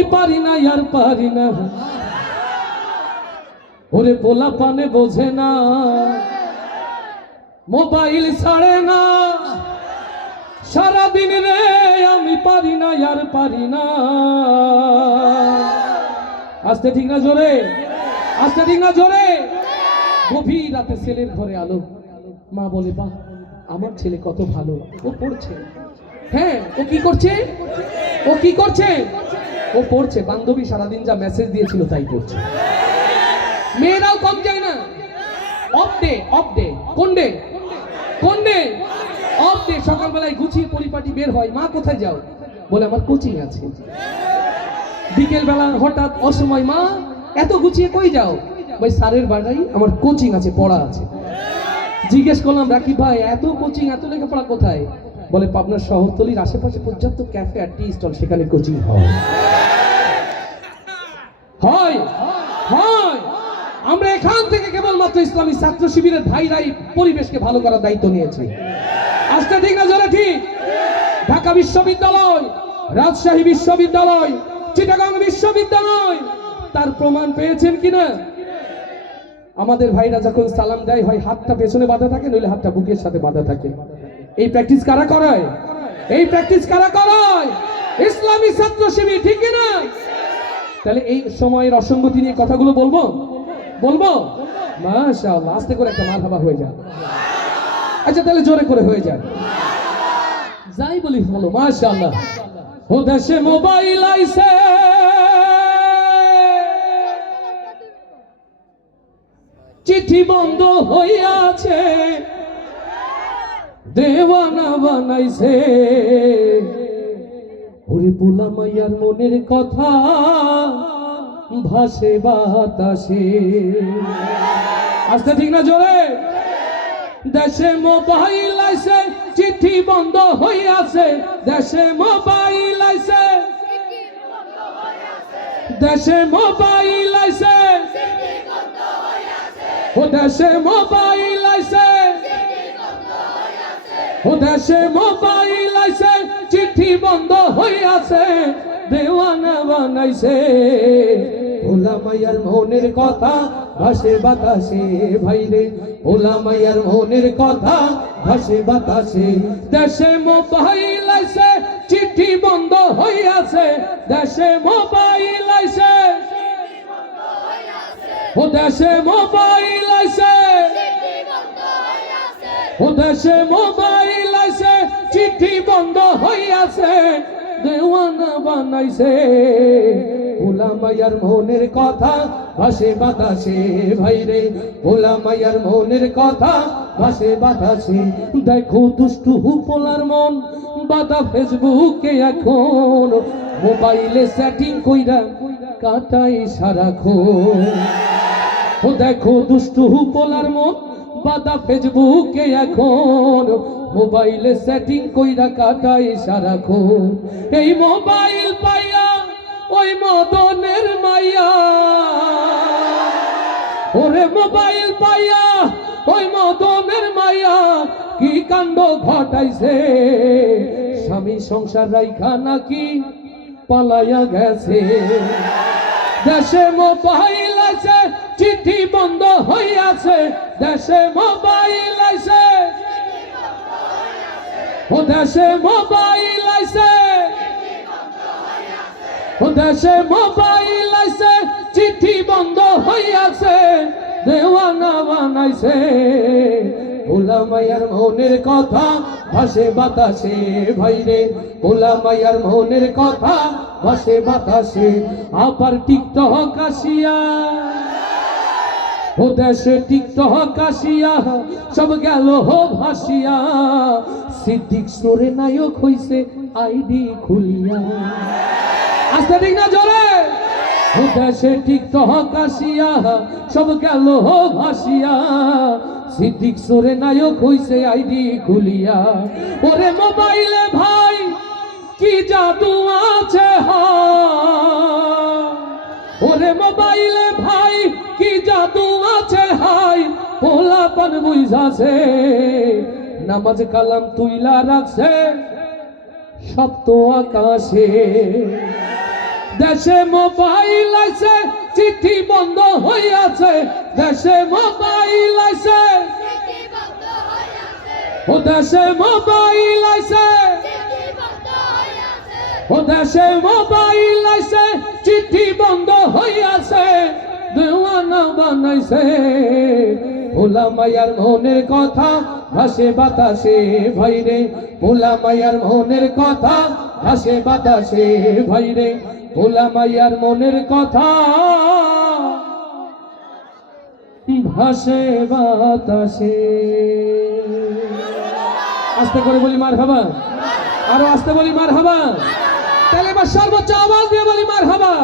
আমি পারি না আর পারি না, ওরে পোলা পানে বোঝে না, মোবাইল ছাড়ে না সারাদিন রে, আমি পারি না আর পারি না। আস্তে ঠিক না জোরে, আস্তে ঠিক না জোরে। গভীর রাতে ছেলের ঘরে আলো, মা বলে বাহ আমার ছেলে কত ভালো, ও পড়ছে। হ্যাঁ ও কি করছে, ও কি করছে, ও পড়ছে। বান্ধবী সারাদিন যা মেসেজ দিয়েছিল তাই পড়ছে। মেয়েরাও কম যায় না। অফ ডে, অফ ডে, কোন ডে, কোন ডে, অফ ডে। সকালবেলায় গুছিয়ে পরিপাটি বের হয়, মা কোথায় যাও, বলে আমার কোচিং আছে। বিকেল বেলা হঠাৎ অসময়, মা এত গুছিয়ে কই যাও, ভাই স্যারের বাড়াই আমার কোচিং আছে, পড়া আছে। জিজ্ঞেস করলাম রাকিব ভাই এত কোচিং এত লেখাপড়া কোথায়, বলে পাবনার শহরতলির আশেপাশে পর্যাপ্ত ক্যাফে আর টি স্টল, সেখানে কোচিং হয়। হয় হয়। আমরা এখান থেকে কেবলমাত্র ইসলামী ছাত্র শিবিরের ভাইরাই পরিবেশকে ভালো করার দায়িত্ব নিয়েছি। আজকে ঠিক না জোরে ঠিক। ঢাকা বিশ্ববিদ্যালয়, রাজশাহী বিশ্ববিদ্যালয়, চিটাগাং বিশ্ববিদ্যালয়, তার প্রমাণ পেয়েছেন কিনা? আমাদের ভাইরা যখন সালাম দেয় হয় হাতটা পেছনে বাঁধা থাকে, নইলে হাতটা বুকের সাথে বাঁধা থাকে। এই প্র্যাকটিস কারা করায়? এই প্র্যাকটিস কারা করায়? ইসলামী ছাত্র শিবির, ঠিক কিনা? তাহলে এই সময়ের অসঙ্গতি নিয়ে কথাগুলো বলবো, বলবো। মাশাআল্লাহ, আস্তে করে একটা মারহাবা হয়ে যায়। আচ্ছা তাহলে জোরে করে হয়ে যায়, যাই বলি বলো মাশাআল্লাহ। ও দেশে মোবাইল আইছে, চিঠি বন্ধ হইয়াছে, দেওয়ানা বানাইছে, ওরে পোলা মাইয়ার মনের কথা ভাসে বাতাসে। আস্তে ঠিক না জোরে। দেশে মোবাইল আইছে, চিঠি বন্ধ হইয়াছে, দেশে মোবাইল আইছে, দেশে মোবাইল আইছে, ও দেশে মোবাইল আইছে, ও দেশে মোবাইল আইছে, চিঠি বন্ধ হইয়াছে, দেওয়ানা বানাইছে, ভোলা মাইয়ার মনের কথা ভাসে বাতাসে, ভাইরে ভোলা মাইয়ার মনের কথা ভাসে বাতাসে। দেশে মোবাইল আইছে, চিঠি বন্ধ হইয়াছে, দেশে মোবাইল আইছে, ও দেশে মোবাইল আইছে, ও দেশে মোবাইল আইছে, চিঠি বন্ধ হইয়াছে, দেওয়ানা বানাইছে, ভোলা মাইয়ার মনের কথা ভাসে বাতাসে, ভাইরে ভোলা মাইয়ার মনের কথা ভাসে বাতাসে। দেখো দুষ্টু পোলার মন বাদা ফেসবুকে এখন, মোবাইলে সেটিং কইরা কাটাই সারাক্ষণ। ও দেখো দুষ্টু পোলার মন বাদা ফেসবুকে এখন, মোবাইলে সেটিং কইরা কাটাই সারাক্ষণ। এই মোবাইল পাইয়া ওই মদনের মাইয়া, ওরে মোবাইল পাইয়া ওই মদনের মাইয়া কি কাণ্ড ঘটাইছে, স্বামী সংসার রাইখা নাকি পালাইয়া গেছে। দেশে মোবাইল আছে, চিঠি বন্ধ হইয়াছে, দেশে মোবাইল আছে, ও দেশে মোবাইল আছে, ও দেশে মোবাইল আছে, চিঠি বন্ধ হইয়াছে, দেওয়ানা বানাইছে, ভোলা মাইয়ার মনের কথা ভাসে বাতাসে, ভাইরে ভোলা মাইয়ার মনের কথা ভাসে বাতাসে। আবার টিকটক আসিয়া, ও দেশে টিকটক আসিয়া, সব গেল হো ভাসিয়া, সিদ্দিক সরে নায়ক হইছে আইডি খুলিয়া। আস্তে ঠিক না জোরে। ও দেশে টিকটক আসিয়া, সব গেল হো ভাসিয়া, সিদ্দিক সরে নায়ক হইছে আইডি খুলিয়া। ওরে মোবাইলে ভাই কি জাদু আছে, ওরে মোবাইলে ভাই কি জাদু আছে, হাই পোলাপান বুঝাছে, নামাজ কালাম তুইলা রাখছে সপ্ত আকাশে। দেশে মোবাইল আছে চিঠি বন্ধ হইয়াছে, দেশে মোবাইল আছে, ও দেশে মোবাইল আছে, ও দেশে মোবাইল আছে, চিঠি বন্ধ হইয়াছে, দেওয়ানা বানাইছে। ভোলা মায়ার মনের কথা ভাসে বাতাসে ভাইরে, ভোলা মায়ার মনের কথা ভাসে বাতাসে ভাইরে, ভোলা মায়ার মনের কথা ভাসে বাতাসে। আস্তে করে বলি মারহাবা, আরো আস্তে বলি মারহাবা, তাহলে এবার সর্বোচ্চ আওয়াজ দিয়ে বলি মারহাবা।